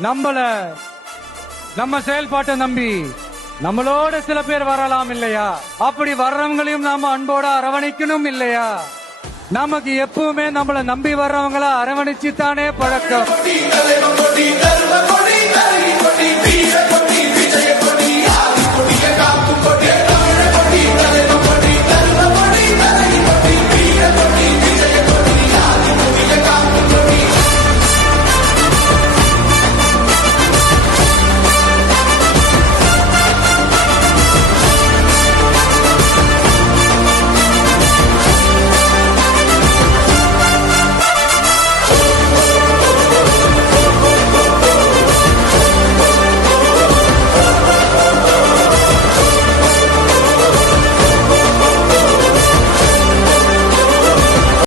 நம்ம செயல்பாட்டை நம்பி நம்மளோட சில பேர் வரலாம் இல்லையா? அப்படி வர்றவங்களையும் நாம அன்போட அரவணைக்கணும் இல்லையா? நமக்கு எப்பவுமே நம்மள நம்பி வர்றவங்கள அரவணைச்சு தானே பழக்கம்.